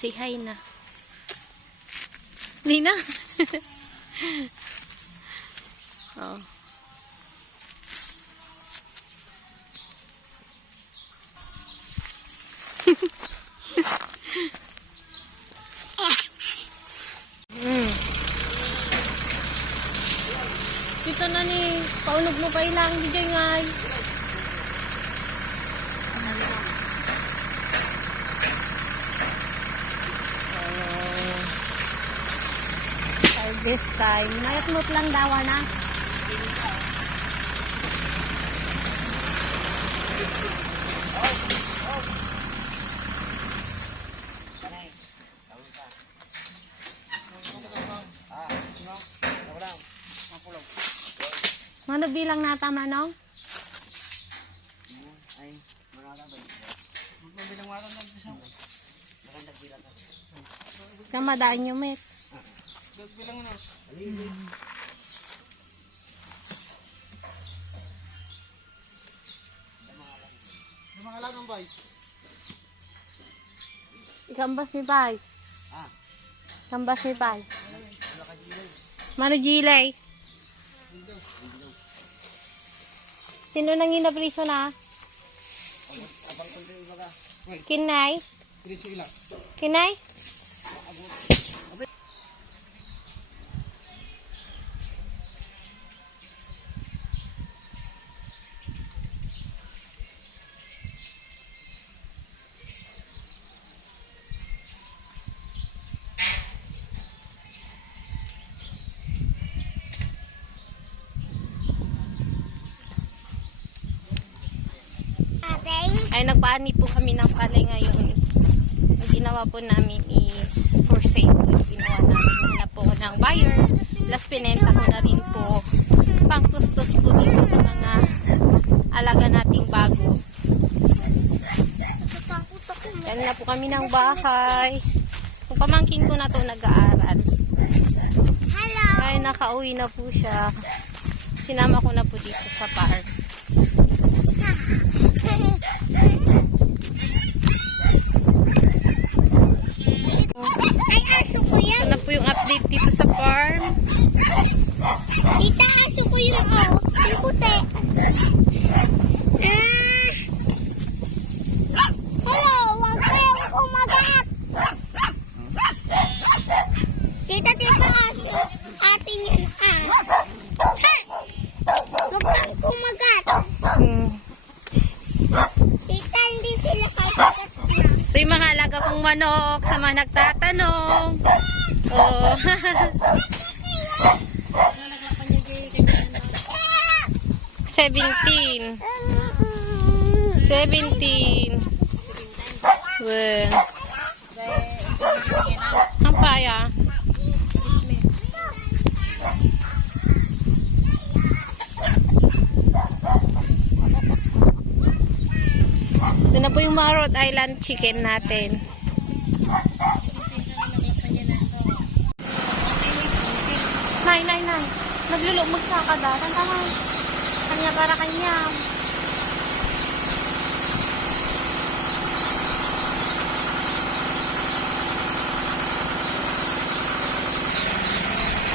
Say hi na. Hindi na. Oh. Dito na ni, paunog mo pa ilang, di dyan ngay. This time, mayat-mut lang daw na. Ano bilang nata manong? Ay, marami ba? Magbilang mo lang sa. Magandang bilang ka. Kamadaan nyo, met. Bilang na. Mga lang bay. Ikambas ni Pai. Ah. Kambas ni Pai. Mano Gilay? Sino nang inabriso na? Kinay? Kinay? Ay, nagpaani po kami ng palay ngayon. Ang ginawa po namin is for sale po. Ginawa namin na po ng buyer. Plus, pinenta ko na rin po pangtustos po dito sa mga alaga nating bago. Yan na po kami ng bahay. Kung pamangkin ko na to nag-aaral. Ay, nakauwi na po siya. Sinama ko na po dito sa park. Ay, aso ko yan. Ito na po yung update dito sa farm. Tita, aso ko yun. Oh, yung puti. Hello, wag kayong kumagat. Tita, aso. Ating yan. Ha! Wag kang kumagat. Tita, hindi sila kagagat na. Ito yung mga alaga kong manok sa mga nagtatanong. Oh. 17. 17. Well. Ang paya. Ito na po yung mga Rhode Island chicken natin. Nay. Naglulumog sa kadatan. Tama. Kanya para kanya.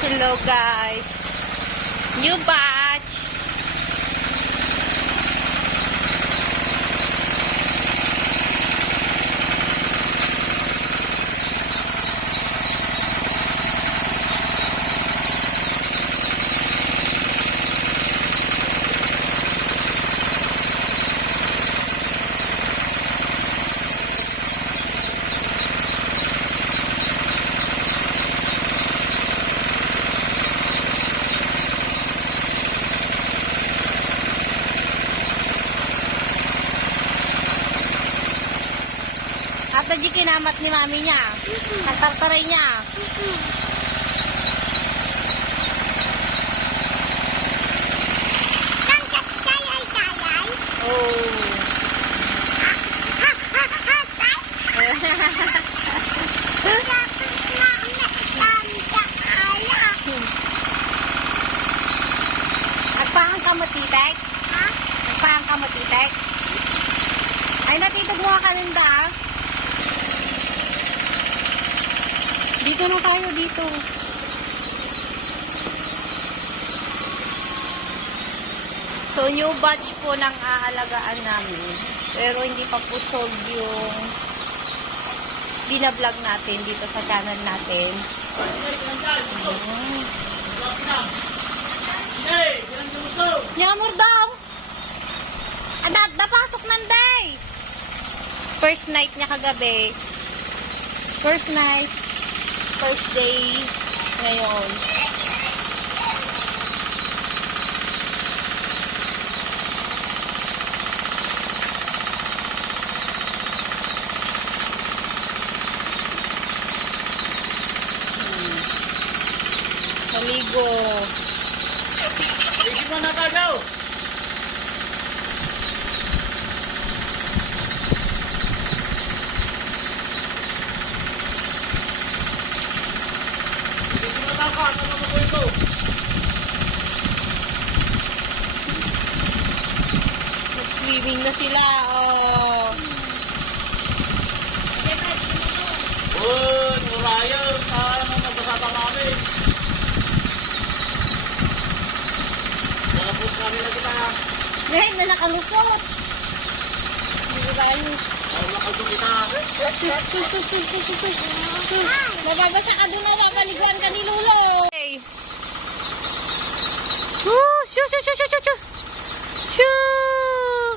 Hello guys. New batch. At di kinamat ni mami niya. Nagtartaray niya. Kayay. Oh. Agpahang ka matitek? Ha? Agpahang ka matitek? Ay, natitog mo ka rin da. Dito na tayo, dito. So, new batch po ng aalagaan namin. Pero hindi pa po sold yung binablog natin dito sa channel natin. Nyamor daw! Napasok ng day! First night niya kagabi. First night. First day ngayon. Maligo. Sige mo na tagaw. Sige mo na ka. Ano mo ko ito? Swimming na sila. Oh. Uy, muraya. Ano magbasata kami? Tapos kami na kita. Dahil na nakalupot. Hindi ko tayo. Ano makalutong kita? Mababasa ka doon na mapaliguan ka ni Lulo. Okay. Woo! Shoo! Shoo! Shoo! Shoo! Shoo! Shoo! Shoo!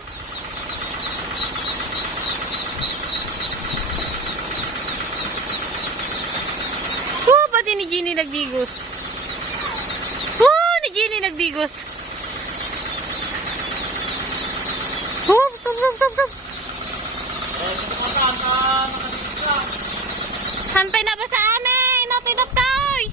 Woo! Pati ni Ginny nagdigos. Woo! Ni Ginny nagdigos. Woo! Sub! Sub! Sub! Sub! Hanpay na ba sa amin? Notoy doktoy!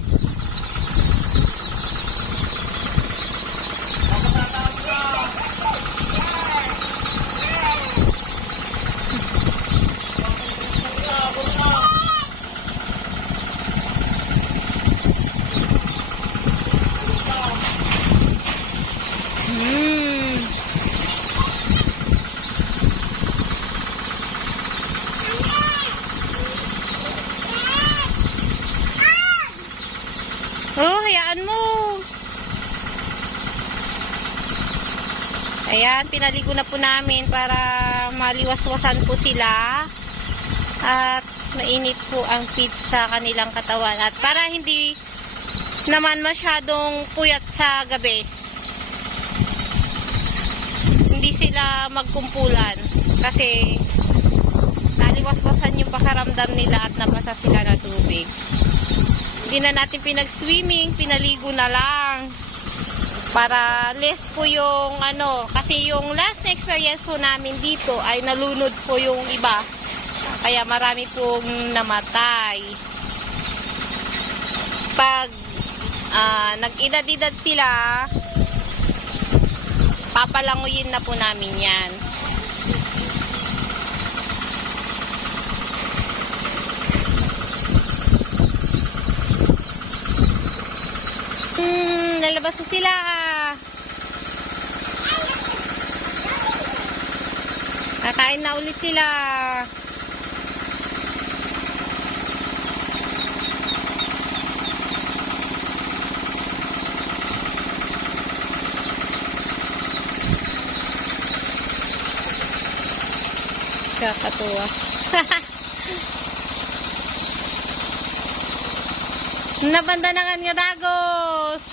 Oh, hayaan mo. Ayan, pinaligo na po namin para maliwaswasan po sila. At mainit po ang feed sa kanilang katawan. At para hindi naman masyadong puyat sa gabi. Hindi sila magkumpulan. Kasi naliwaswasan yung pakaramdam nila at nabasa sila na tubig. Hindi na natin pinag-swimming, pinaligo na lang. Para less po yung kasi yung last na experience po namin dito ay nalunod po yung iba. Kaya marami pong namatay. Pag nag-edad-edad sila, papalanguyin na po namin yan. Lalabas na sila. Kakain na ulit sila. Kakatuwa. Nabandanangan nga dagos.